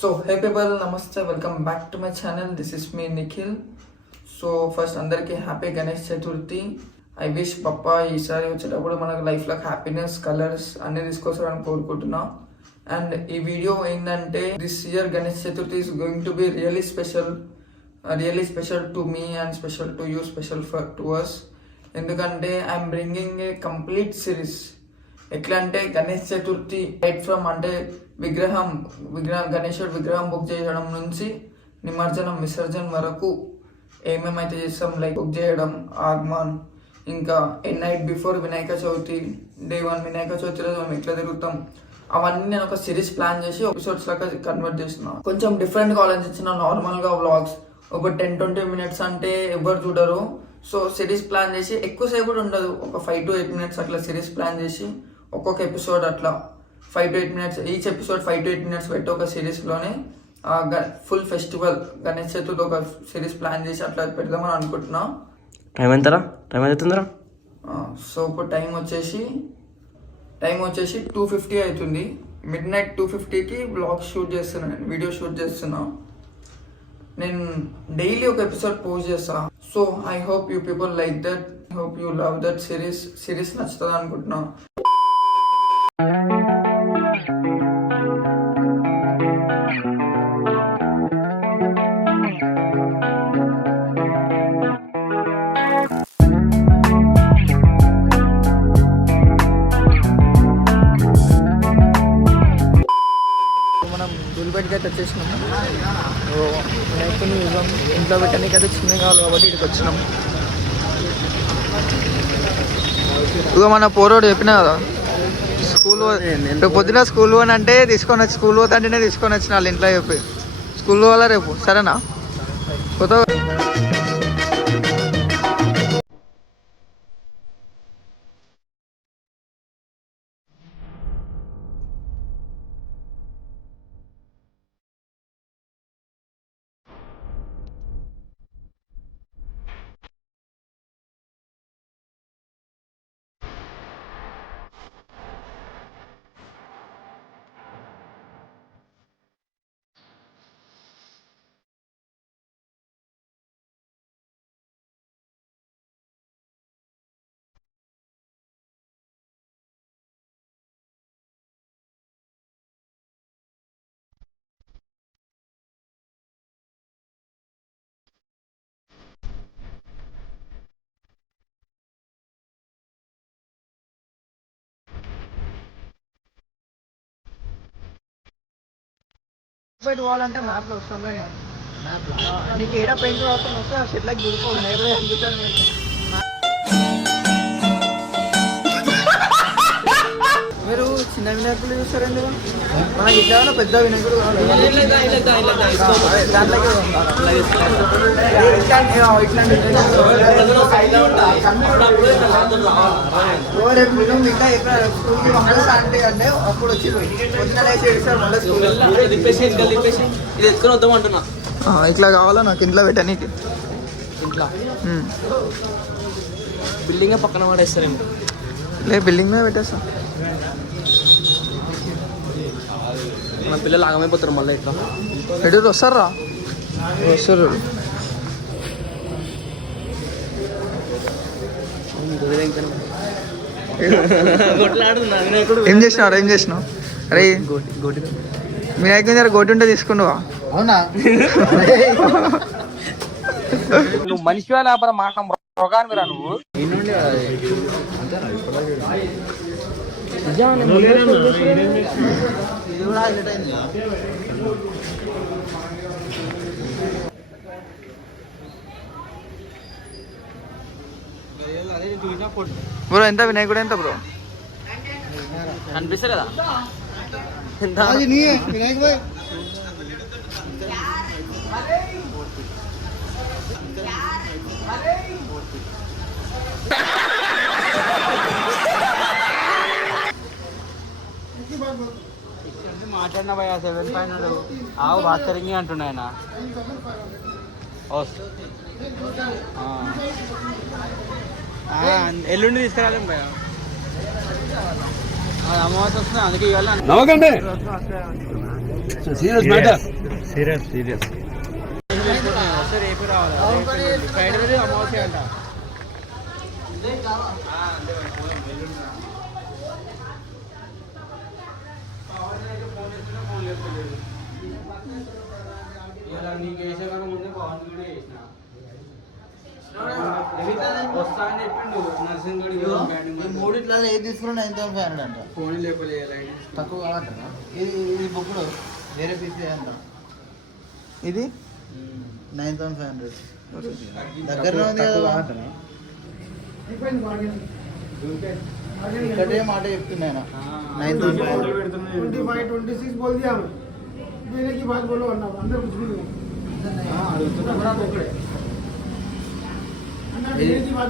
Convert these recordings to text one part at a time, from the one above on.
So hey people, namaste, welcome back to my channel. This is me Nikhil. So first అందరికీ happy Ganesh Chaturthi. I wish పప్పా ఈసారి వచ్చేటప్పుడు మనకు లైఫ్లో హ్యాపీనెస్ కలర్స్ అన్ని తీసుకొస్తారని కోరుకుంటున్నా. అండ్ ఈ వీడియో ఏంటంటే this year Ganesh Chaturthi is going to be really special to me and special to you, special to us. ఎందుకంటే I'm bringing a complete series. ఎట్లా అంటే గణేష్ చతుర్థి రైట్ ఫ్రమ్ అంటే గణేశుడు విగ్రహం బుక్ చేయడం నుంచి నిమజ్జనం విసర్జన వరకు ఏమేమైతే చేస్తాం, లైక్ బుక్ చేయడం, ఆగమన్, ఇంకా night before Vinayaka Chavithi, day 1 Vinayaka Chavithi రోజు మేము ఎట్లా తిరుగుతాం, అవన్నీ నేను ఒక సిరీస్ ప్లాన్ చేసి ఎపిసోడ్స్ లాగా కన్వర్ట్ చేస్తున్నా. కొంచెం డిఫరెంట్గా ఆలోచించిన. నార్మల్గా వ్లాగ్స్ ఒక 10-20 మినిట్స్ అంటే ఎవరు చూడరు. సో సిరీస్ ప్లాన్ చేసి ఎక్కువసేపు కూడా ఉండదు, ఒక 5 to 8 మినిట్స్ అట్లా సిరీస్ ప్లాన్ చేసి ఒక్కొక్క ఎపిసోడ్ అట్లా 5 to 8 minutes, each episode 5 to 8 minutes పెట్టి ఒక సిరీస్లోనే ఫుల్ ఫెస్టివల్ గణేష్ చతుర్థి ఒక సిరీస్ ప్లాన్ చేసి అట్లా పెడదామని అనుకుంటున్నా. టైం అవుతుందరా? సో ఇప్పుడు టైం వచ్చేసి 2:50 అవుతుంది. midnight 2:50కి బ్లాగ్ షూట్ చేస్తున్నా, నేను వీడియో షూట్ చేస్తున్నా. నేను డైలీ ఒక ఎపిసోడ్ పోస్ట్ చేస్తా. So I hope you people like that, hope you love that series నచ్చుతుంది అనుకుంటున్నా. మనం దులిపెట్టికి అయితే వచ్చేసినాము. వినాయకుని ఇంట్లో పెట్టడానికి అయితే చిన్న కావాలి కాబట్టి ఇక్కడికి వచ్చినాం. ఇక మన పోరోడు చెప్పినా కదా స్కూల్ రేపు పొద్దున స్కూల్ అని అంటే తీసుకొని వచ్చి, స్కూల్ పోతుంటేనే తీసుకొని వచ్చిన వాళ్ళు ఇంట్లో చెప్పి స్కూల్ పోవాలా రేపు, సరేనా? కొత్త బయట పోవాలంటే మ్యాప్లో వస్తుంది. నీకు ఏడా పెయింట్ రాకుండా వస్తే ఆ షెట్లకి దూరిపోవాలి. మీరు చిన్న వినాయకులు చూస్తారండి, మనకి ఇట్లా పెద్ద వినాయకుడు అంటే అప్పుడు వచ్చి ఇట్లా కావాలా నాకు ఇంట్లో పెట్టనీకి. ఇంట్లో బిల్డింగ్ పక్కన పడేస్తారేమో. లే, బిల్డింగ్ మీద పెట్టేస్తా. మన పిల్లలు ఆగమైపోతారు మళ్ళీ. ఇట్లా ఎడు వస్తారా? వస్తారు. ఏం చేసినావు? అరే వినాయకుని దగ్గర గోటి ఉంటే తీసుకున్నావా? అవునా? నువ్వు మనిషి లేకపోతే మాట రోగాన్ని రా నువ్వు. బ్రో ఎంత వినాయకుడు ఎంత బ్రో అనిపిస్తుంది కదా? ఎంత వినాయక్ భాయ్ మాట్లాడిన భయ 7.0 ఆవు బాగా అంటున్నాయన. ఎల్లుండి తీసుకురాలేం భయ. అమావాస్య వస్తుంది అందుకే ఇవాళ. Serious matter. మూడిట్లో ఏది తీసుకున్నా 9,500 అంట. తక్కువ కాదంట. ఇది బుక్కుడు వేరే పీస్ అంట. ఇది 9,500 దగ్గరలో ఉంది కదా. ఇక్కడే మాట చెప్తున్నాను 9,500. 25-26 बोल दिया हमें. देने की बात बोलो वरना अंदर कुछ भी नहीं.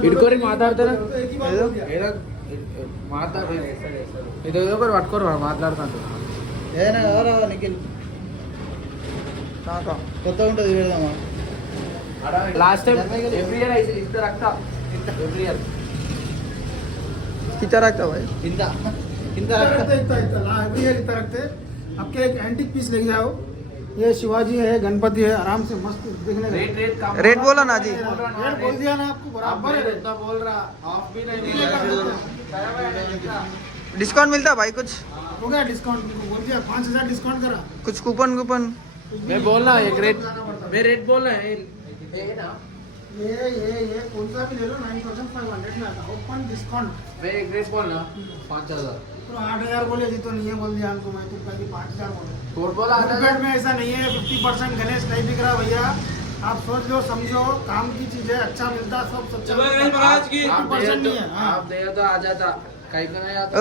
ఇడుకోరి మాట్లాడతారా एक ही बात बोल दिया. ఏదో ఒకటి పట్టుకోరు మాట్లాడుతాను. ఏదైనా ఎవరా నిఖిల్ కొత్త ఉంటుంది పెడదామా. లాస్ట్ టైం ఎవ్రీ ఇయర్ ఇంత రక్త ఎవ్రీ ఇయర్ कितना रखता भाई? ఇంత ఇంత इतना अभी ये इतना रखते. आपके एक एंटीक पीस लेके जाओ. ये शिवाजी है, गणपति है, आराम से मस्त देखने का. रेट बोला ना जी. रेट बोल दिया ना आपको बराबर है. बोल रहा हाफ भी नहीं डिस्काउंट मिलता भाई कुछ? हो गया डिस्काउंट. बोल दिया 5,000 डिस्काउंट करा. कुछ कूपन कूपन? मैं बोल रहा एक रेट मैं रेट बोल रहा है ये कौन सा भी ले लो 9,500 में आता. Open discount. मैं एक रेट बोल रहा 5,000 तो 8,000 बोले जी तो नहीं है बोल दिया हमको. मैं तो कभी 5,000 बोले. टोट बोला मार्केट में ऐसा नहीं है. 50% गणेश नहीं बिक रहा भैया. आप सोच लो समझो काम की चीज है. अच्छा मिलता सब सच्चा मिलता. 50% नहीं है. हाँ. आप दे तो आ जाता कहीं का नहीं आता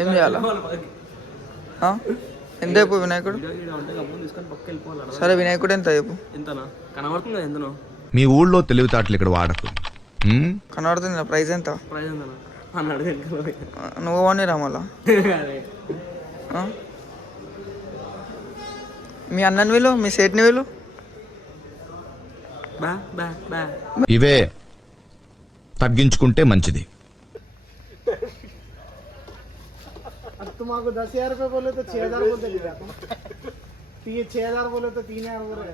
ఏం చేయాలా? ఎంత చెప్పు వినాయకుడు? సరే వినాయకుడు ఎంత చెప్పు? కనబడుతుంది ఎంతనో. మీ ఊళ్ళో తెలివితేటలు ఇక్కడ వాడకు. కనబడుతుంది నా ప్రైస్ ఎంత? ప్రైజ్ ఎంతనా అన్నాడు. నువ్వు వాడిరా మళ్ళా. ఆ? మీ అన్నని వీలు, మీ సేట్ని వీలు. బా బా బా ఇవే తగ్గించుకుంటే మంచిది. अब तुमको 10,000 रुपये बोले तो 6,000 बोलते नहीं. 6,000 बोले तो 3,000 बोल रहे.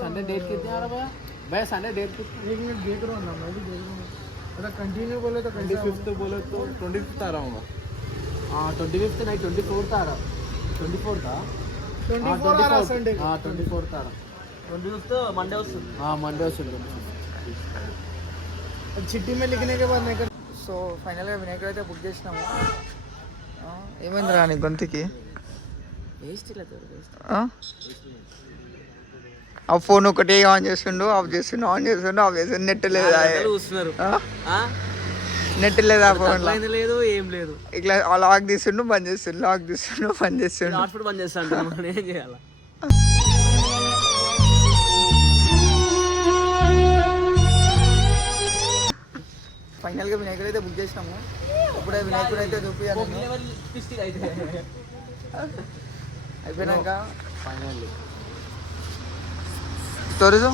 संडे डेट कितने आ रहा भाई संडे डेट एक मिनट देख रहा हूँ ना. मैं भी देख रहा हूँ. अगर कंटिन्यू बोले तो 25th बोले तो 25th आ रहा हूँ हाँ 25th नहीं 24th आ रहा 24th था 24 आ रहा संडे. हाँ 24th आ रहा 25th మండే వస్తుంది. हाँ मंडे वसूल चिट्ठी में लिखने के बाद नहीं कर. సో ఫైనల్గా వినాయకుడు అయితే బుక్ చేసినాము. ఏమైందిరా నీ గొంతుకి? ఆ ఫోన్ ఒకటి ఆన్ చేస్తుండు, ఆఫ్ చేస్తుండు, ఆన్ చేస్తుండు, ఆఫ్ చేస్తుండు. నెట్ లేదా? చూస్తున్నారు నెట్ లేదా ఫోన్? లేదు ఏం లేదు. ఇట్లా లాక్ తీస్తుండు, బంద్ చేస్తుండు, లాక్ తీస్తుండు, బంద్ చేస్తుండు. హాట్స్పాట్ బంద్ చేస్తాను మనం ఏం చేయాలా. ఫైనల్గా వినాయకుడు అయితే బుక్ చేసినాము. ఇప్పుడే వినాయకుడు అయితే చూపించాను. అయిపోయినాక ఫైనల్లీ స్టోరీస్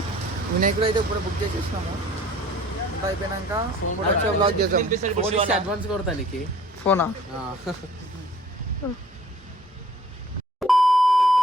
వినాయకుడు అయితే ఇప్పుడు బుక్ చేసేసినాము. అంతా అయిపోయినాక బ్లాగ్ చేద్దాం. అడ్వాన్స్ కొడతా నీకు ఫోనా?